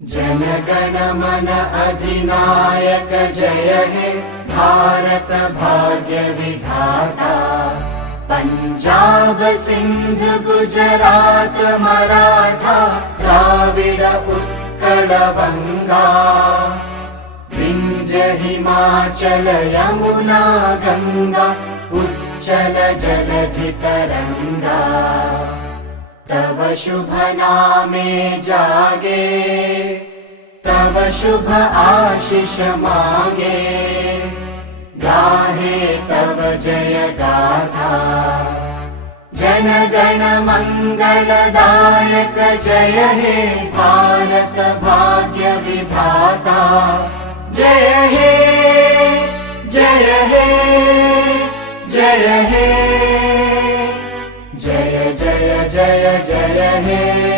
जनगण मन अधिनायक जय हे भारत भाग्य विधाता। पंजाब सिंध गुजरात मराठा द्राविड उत्कल बंगा। विंध्य हिमाचल यमुना गंगा उच्चल जलधि तरंगा। तव शुभ नामे जागे तव शुभ आशीष मागे। गाहे तव जय गाथा जन गण मंगलदायक जय हे भारत भाग्य विधाता। जय हे जय हे जय हे जय जय जय जय हे।